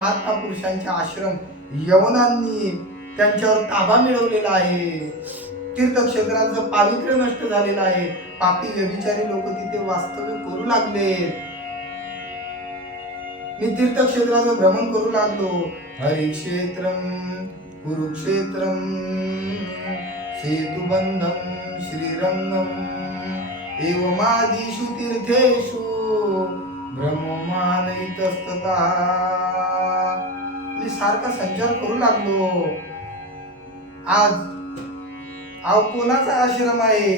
महात्मा पुरुषांचे आश्रम यवनांनी त्यांच्यावर ताबा मिळवलेला आहे. तीर्थक्षेत्रांचं पावित्र्य नष्ट झालेलं आहे. पापी व्यभिचारी लोक तिथे वास्तव्य करू लागले. मी तीर्थक्षेत्राचं भ्रमण करू लागलो. हरिक्षेत्रम कुरुक्षेत्रम सेतुबंधम श्रीरंगम एवमादिषु तीर्थेषु ब्रह्ममानैतस्तता. मी सारखा संचार करू लागलो. आज कोणाचा आश्रम आहे?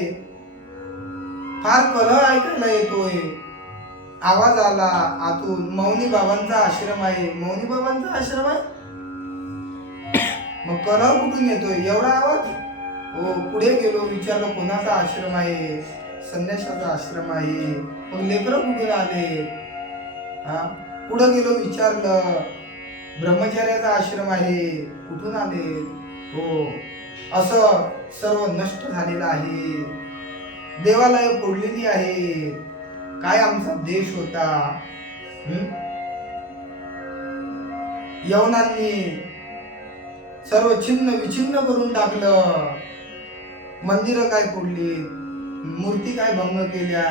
फार कलह ऐकायला येतोय. आवाज आला आतून, मौनी बाबांचा आश्रम आहे. मौनी बाबांचा आश्रम आहे, मग कलह कुठून येतोय? एवढा आवाज. हो, पुढे गेलो, विचारलं कोणाचा आश्रम आहे? संन्यासाचा आश्रम आहे. मग लेकरं कुठून आले? पुढे गेलो, विचारलं ब्रह्मचार्याचा आश्रम आहे. कुठून आले? हो, असं सर्व नष्ट झालेलं आहे. देवालय फोडलेली आहे. काय आमचा देश होता. यवनांनी सर्व छिन्न विछिन्न करून टाकलं. मंदिरं काय फोडली, मूर्ती काय भंग केल्या.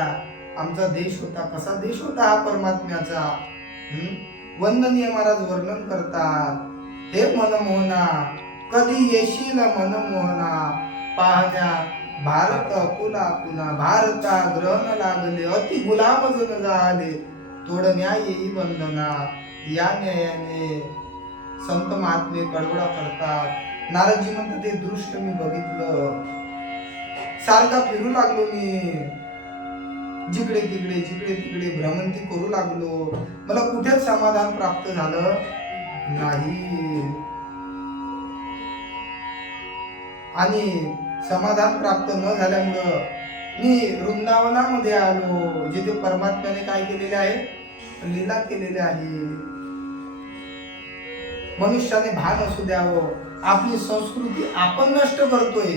आमचा देश होता, कसा देश होता हा परमात्म्याचा. वंदनीय महाराज वर्णन करतात. हे मनमोहना, कधी येशील मनमोहना, पाहण्या भारत पुन्हा पुन्हा. भारता ग्रहण लागले, अति गुलाम जन झाले, तोडण्या येई वंदना. या न्यायाने संत महात्मे कडवडा करतात. नारदजी म्हणतात ते दृश्य मी बघितलं. सारखा फिरू लागलो मी, जिकडे तिकडे भ्रमंती करू लागलो. मला कुठेच समाधान प्राप्त झालं नाही. आणि समाधान प्राप्त न झाल्यामुळं मी वृंदावनामध्ये आलो, जिथे परमात्म्याने काय केलेले आहे? लीला केलेली आहे. मनुष्याने भान असू द्यावं. आपली संस्कृती आपण नष्ट करतोय.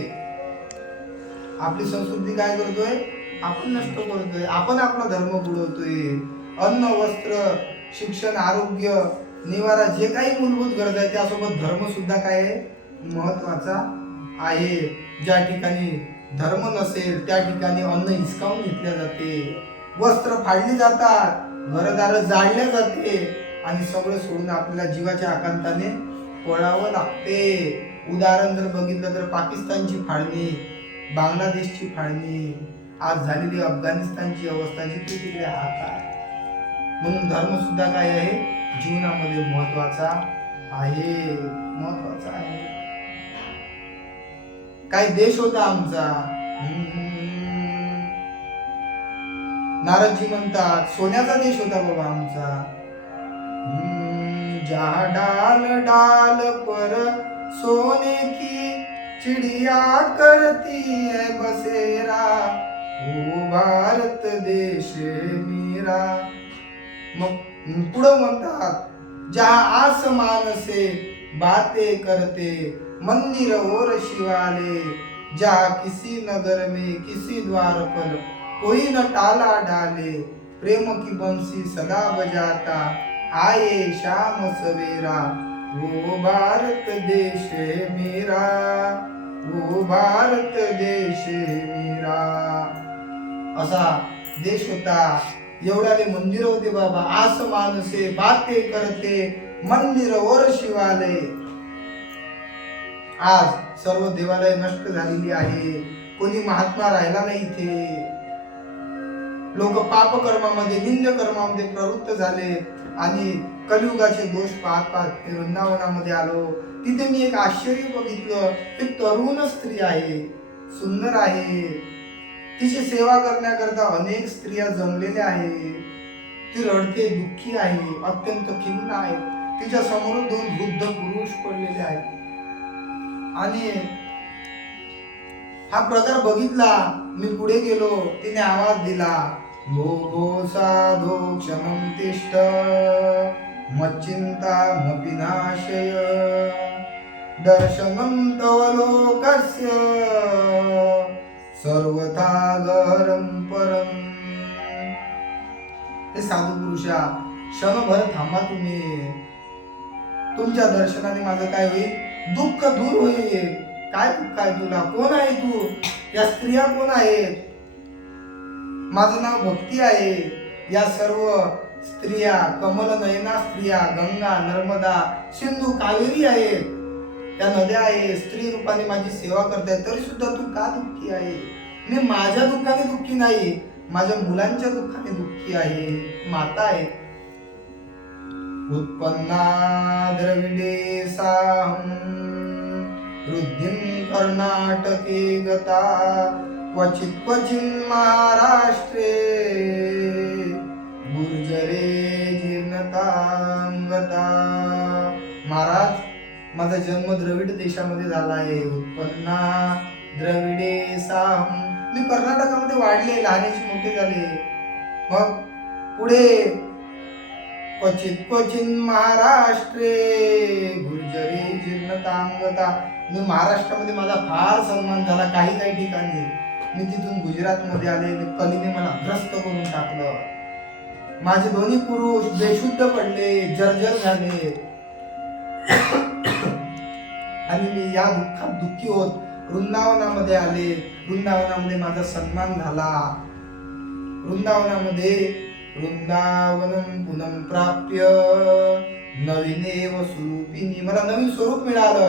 आपली संस्कृती काय करतोय? आपण नष्ट करतोय. आपण आपला धर्म बुडवतोय. अन्न, वस्त्र, शिक्षण, आरोग्य, निवारा, जे काही मूलभूत गरज आहे त्यासोबत धर्म सुद्धा काय आहे? महत्वाचा आहे. ज्या ठिकाणी धर्म नसेल त्या ठिकाणी अन्न हिसकावून घेतले जाते, वस्त्र फाडली जातात, घरदार जाळल्या जाते आणि सगळं सोडून आपल्याला जीवाच्या आकांताने पळावं लागते. उदाहरण जर बघितलं तर पाकिस्तानची फाळणी, बांगलादेशची फाळणी, आज झालेली अफगाणिस्तानची अवस्था, जिथे तिकडे हाकार. म्हणून धर्म सुद्धा काय आहे? जीवनामध्ये महत्वाचा आहे. महत्वाचा आहे. काय देश होता आमचा. नारदजी म्हणतात सोन्याचा देश होता बाबा आमचा. जहा डाल डाल पर सोने की चिड़िया करती है बसेरा, ओ भारत देश मेरा. मग पुढं म्हणतात जहा आसमान से बातें करते मंदिर और शिवाले, जहा किसी नगर में किसी द्वार पर कोई न टाला डाले, प्रेम की बंसी सदा बजाता आए शाम सवेरा, वो भारत देश मेरा, वो भारत देश मेरा. असा देश होता. एवढाले मंदिर होते बाबा. आसमान से बातें करते मंदिर और शिवालय. आज सर्व देवालय नष्ट झालेली आहे. कोणी महात्मा राहिला नाही इथे. लोक पाप कर्मामध्ये, निंद कर्मामध्ये प्रवृत्त झाले आणि कलियुगाचे दोष पाहत पाहत वृंदावनामध्ये आलो. तिथे मी एक आश्चर्य बघितलं. एक तरुण स्त्री आहे, सुंदर आहे. तिची सेवा करण्याकरता अनेक स्त्रिया जमलेल्या आहेत. ती रडते, दुःखी आहे, अत्यंत खिन्न आहे. तिच्या समोर 2 वृद्ध पुरुष पडलेले आहेत. आणि हा प्रकार बघितला. मी पुढे गेलो. तिने आवाज दिला, भो भो साधो क्षमं तिष्ठ मच्चिंता मपिनाशय दर्शनं तव लोकस्य सर्वथा गहरं परम. हे साधू पुरुषा, क्षणभर थांबा तुम्ही. तुमच्या दर्शनाने माझं काय होईल, दुःख दूर होईल. काय दुःख आहे तुला, कोण आहे तू, या स्त्रिया कोण आहेत? माझं नाव भक्ती आहे. या सर्व स्त्रिया कमल नयना स्त्रिया गंगा नर्मदा सिंधू कावेरी आहेत, त्या नद्या आहेत, स्त्री रूपाने माझी सेवा करतायत, तरी सुद्धा तू का दुःखी आहे? मी माझ्या दुःखाने दुःखी नाही, माझ्या मुलांच्या दुःखाने दुःखी आहे. माता आहे. उत्पन्ना द्रविडे साहं वृद्धिं कर्नाटके गता क्वचित क्वचिन महाराष्ट्रे गुर्जरे जीर्णतांगता. महाराज, माझा जन्म द्रविड देशामध्ये झाला आहे. उत्पन्ना द्रविडे साहं, मी कर्नाटकामध्ये वाढले, लहानाचे मोठे झाले. मग पुढे क्वचित क्वचिन महाराष्ट्रे गुर्जरे जीर्णतांगता, मी महाराष्ट्रामध्ये माझा फार सन्मान झाला. काही काही ठिकाणी मी तिथून गुजरातमध्ये आले, कलीने मला ग्रस्त करून टाकलं. माझे दोन्ही पुरुष बेशुद्ध पडले, जर्जर झाले आणि मी या दुःखात दुःखी होत वृंदावनामध्ये आले. वृंदावनामध्ये माझा सन्मान झाला. वृंदावनामध्ये वृंदावनम पुनम प्राप्य नवीनेव स्वरूपिणी, मला नवीन स्वरूप मिळालं.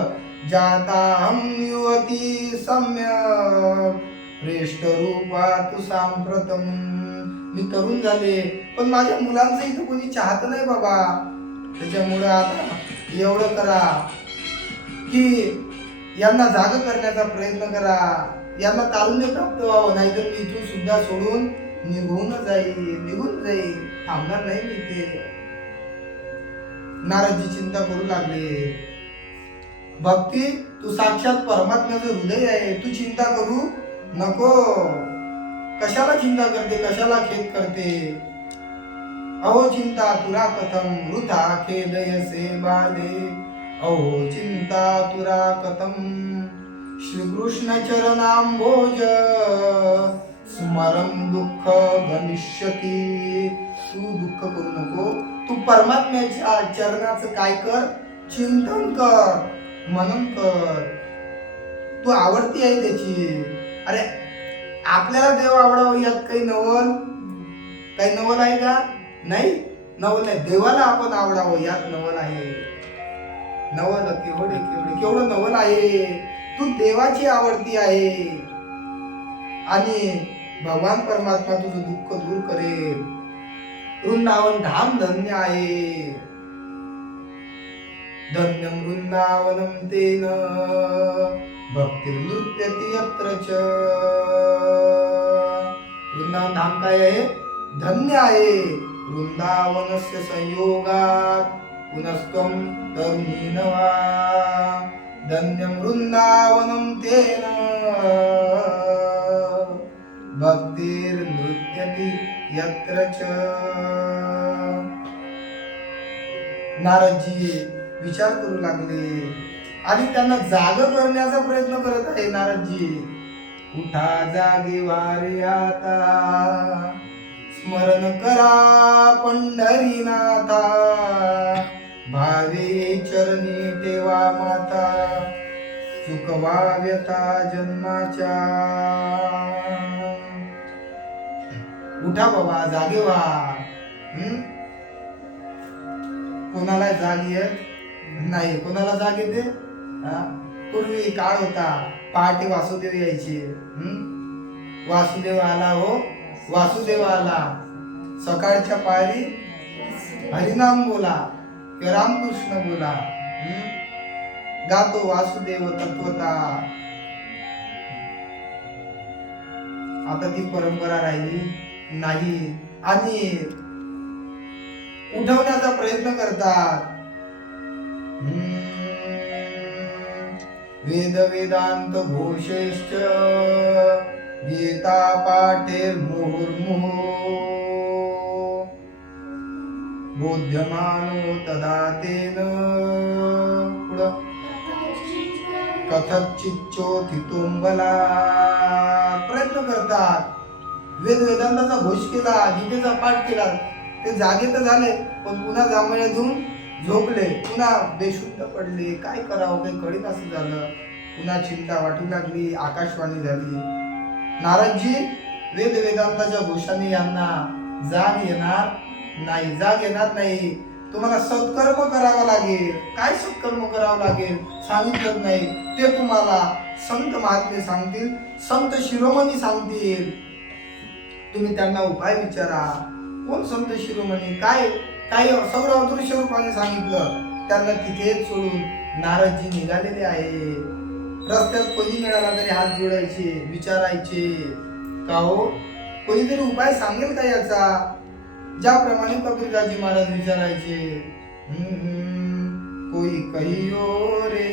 जाताहं युवती सम्यक प्रेष्ठ रूपा तु सांप्रतम, मी तरुण झाले, पण माझ्या मुलांचं इथं कोणी चाहत नाही बाबा. त्याच्यामुळे आता एवढं करा की यांना जाग करण्याचा प्रयत्न करा, यांना तारुण्य प्राप्त व्हावं, नाहीतर मी इथून सुद्धा सोडून निघून जाईल, थांबणार नाही मी इथे. नारदजी चिंता करू लागले. भक्ती, तू साक्षात परमात्म्याचं हृदय आहे, तू चिंता करू नको. कशाला चिंता करते, कशाला खेद करते? अहो चिंता तुरा कथम वृथा खेदयसे बाले, अहो चिंता तुरा कथम श्रीकृष्ण चरणांभोज स्मरम दुःख गमिष्यती. तू दुःख करू नको, तू परमात्म्याच्या चरणाचं काय कर, चिंतन कर, मनन कर. तू आवडती आहे त्याची. अरे आपल्याला देव आवडावं यात काही नवल आहे का? नाही, नवल नाही. देवाला आपण आवडावं यात नवल आहे. नवल केवढं नवल आहे. तू देवाची आवडती आहे आणि भगवान परमात्मा तुझं दुःख दूर करेल. वृंदावन धाम धन्य आहे. धन्यं वृंदावनं तेन भक्तिर्नृत्यति यत्र च. वृंदावन धाम काय आहे? धन्य आहे. वृंदावनस्य संयोगात पुनस्त्वं तरुणी नवा. धन्यं वृंदावनं तेन भक्तिर्नृत्यति यत्र च. नारदजी विचार करू लागले आणि त्यांना जाग करण्याचा प्रयत्न करत आहे. नारदजी, उठा जागे वारे आता, स्मरण करा पंढरीनाथा, भावे चरणी ठेवा माता, चुकवा व्यथा जन्माच्या. उठा बाबा, जागे व्हा. कोणाला जाग येत नाही, कोणाला जाग येते? पूर्वी काळ होता, पहाटे वासुदेव यायचे. वासुदेव आला हो, वासुदेव आला. सकाळच्या पारी हरिनाम बोला किंवा रामकृष्ण बोला. गातो वासुदेव तत्वता. आता ती परंपरा राहिली नाही आणि उठवण्याचा प्रयत्न करतात. वेद वेदांत घोषेश्च गीता पाठेर मुहुर्मुहुः बोध्यमानो तदा तेन कथचिच्चोथितुंबला. प्रयत्न करतात. वेद वेदांताचा घोष केला, गीतेचा पाठ केला, ते जागे तर झाले, पण पुन्हा जांभळ्या घेऊन झोपले, पुन्हा बेशुद्ध पडले, काय करावं काही कळेल असं झालं. पुन्हा चिंता वाटू लागली, आकाशवाणी झाली, नारदजी वेद वेदांताच्या घोषाने यांना जाग येणार नाही, जाग येणार नाही. तुम्हाला सत्कर्म करावं लागेल. काय सत्कर्म करावं लागेल सांगितलं नाही, ते तुम्हाला संत महात्मे सांगतील, संत शिरोमणी सांगतील. तुम्ही त्यांना उपाय विचारा. कोण संत शिरोमणी, काय काही सौर अदृश्य रूपाने सांगितलं. त्यांना तिथेच सोडून नारदजी निघालेले आहे. रस्त्यात कोणी मिळाला तरी हात जोडायचे, विचारायचे का हो कोणीतरी उपाय सांगेल का याचा. ज्याप्रमाणे कबीरदासजी महाराज विचारायचे, कोई कहियो रे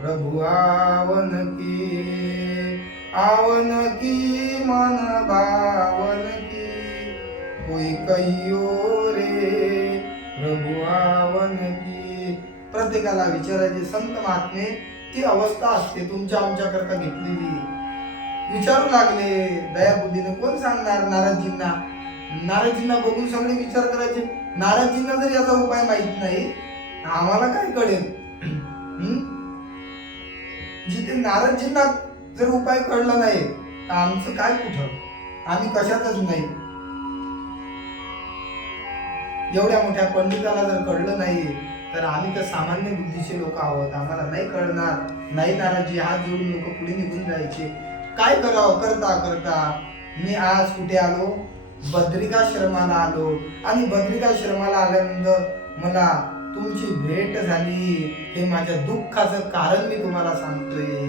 प्रभु आवन की मन भावन की, कोई कहियो रे प्रभु आवन की. प्रत्येकाला विचारायचे. संत महात्मे ती अवस्था असते तुमच्या आमच्याकरता घेतलेली. विचारू लागले दयाबुद्धीने. कोण सांगणार नारदजींना. नारदजींना बघून सगळे विचार करायचे. नारदजींना जर याचा उपाय माहित नाही, आम्हाला काय कळेल. जिथे नारदजींना जर उपाय कळला नाही तर आमचं काय कुठं, आम्ही कशातच नाही. एवढ्या मोठ्या पंडिताला जर कळलं नाही तर आम्ही तर सामान्य बुद्धीचे लोक आहोत, आम्हाला नाही कळणार. नाही नाराजी, हात जोडून लोक पुढे निघून जायचे. काय करावं. करता करता मी आज कुठे आलो, बद्रिकाश्रमाला आलो. आणि बद्रिकाश्रमाला आल्यानंतर मला तुमची भेट झाली. हे माझ्या दुःखाचं कारण मी तुम्हाला सांगतोय.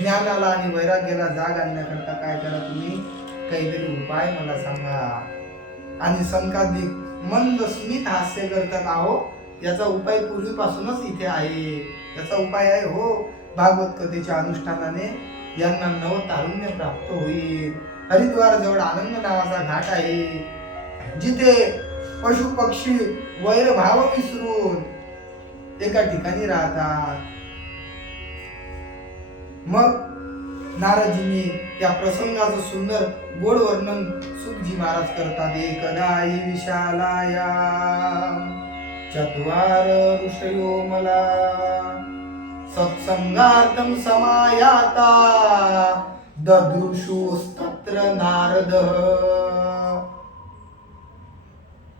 ज्ञानाला आणि वैराग्याला जाग आणण्याकरता काय करा तुम्ही, काहीतरी उपाय मला सांगा. आणि संकादिक मंद स्मित हास्य करतात. आहो याचा उपाय पूर्वीपासूनच इथे आहे. याचा उपाय आहे हो, भागवत कथेच्या अनुष्ठानाने यांना नव तारुण्य प्राप्त होईल. हरिद्वार जवळ आनंद नावाचा घाट आहे, जिथे पशु पक्षी वैरभाव विसरून एका ठिकाणी राहतात. मग नारदजींनी त्या प्रसंगाचं सुंदर गोड वर्णन सुखजी महाराज करतात. एकदाई विशालाया चत्वार ऋषयो मला सत्संगार्थम समायाता ददृशुस्तत्र नारद.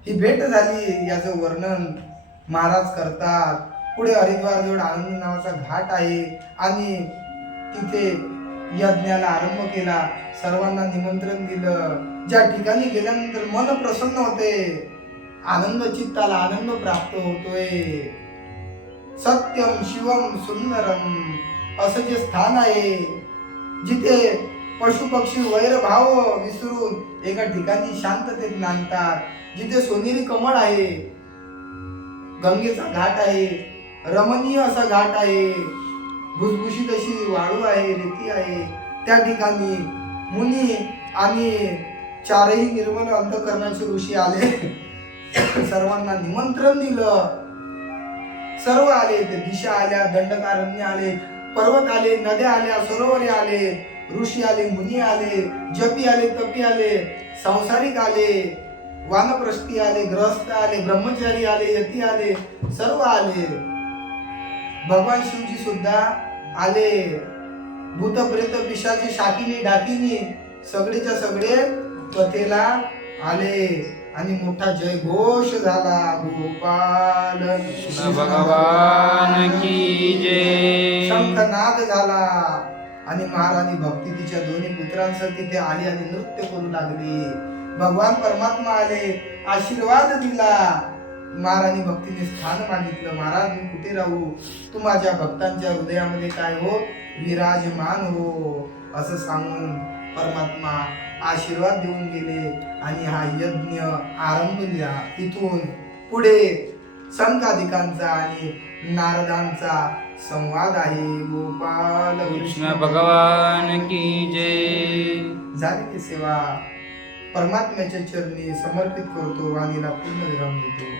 ही भेट झाली याचं वर्णन महाराज करतात. पुढे हरिद्वार जवळ आनंद नावाचा घाट आहे आणि तिथे यज्ञाला आरंभ केला. सर्वांना निमंत्रण दिलं. ज्या ठिकाणी गेल्यानंतर मन प्रसन्न होते, आनंद चित्ताला आनंद प्राप्त होतोय. सत्यम शिवम सुंदरम असं जे स्थान आहे, जिथे पशु पक्षी वैरभाव विसरून एका ठिकाणी शांततेत नांदतात, जिथे सोनेरी कमळ आहे, गंगेचा घाट आहे, रमणीय असा घाट आहे, भुसभुशीत अशी वाळू आहे, रेती आहे. त्या ठिकाणी मुनी आणि चारही निर्मल अंतःकरणाचे ऋषी आले. सर्वांना निमंत्रण दिलं. सर्व आले. ते दिशा आल्या, दंडकारण्य आले, पर्वत आले, नद्या आल्या, सरोवरे आले, ऋषी आले, मुनी आले, जपी आले, तपी आले, संसारिक आले, वानप्रस्थी आले, गृहस्थ आले, ब्रह्मचारी आले, यती आले, सर्व आले. भगवान शिवजी सुद्धा आले. भूत प्रेत पिशाची शाकिनी डाकिनी सगळेच्या सगळे कथेला आले आणि मोठा जय घोष झाला. गोपाल कृष्ण भगवान की जय. शंखनाद झाला आणि महाराणी भक्ती तिच्या दोन्ही पुत्रांसह तिथे आली आणि नृत्य करू लागली. भगवान परमात्मा आले, आशीर्वाद दिला. महाराणी भक्तीने स्थान मागितलं. महाराज मी कुठे राहू, तू माझ्या भक्तांच्या हृदयामध्ये काय हो, विराजमान हो असं सांगून परमात्मा आशीर्वाद देऊन गेले आणि हा यज्ञ आरंभला. इथून पुढे संकादिकांचा आणि नारदांचा संवाद आहे. गोपाल कृष्ण भगवान की जय. झाली ती सेवा परमात्म्याच्या चरणी समर्पित करतो, वाणीला पूर्ण विराम देतो.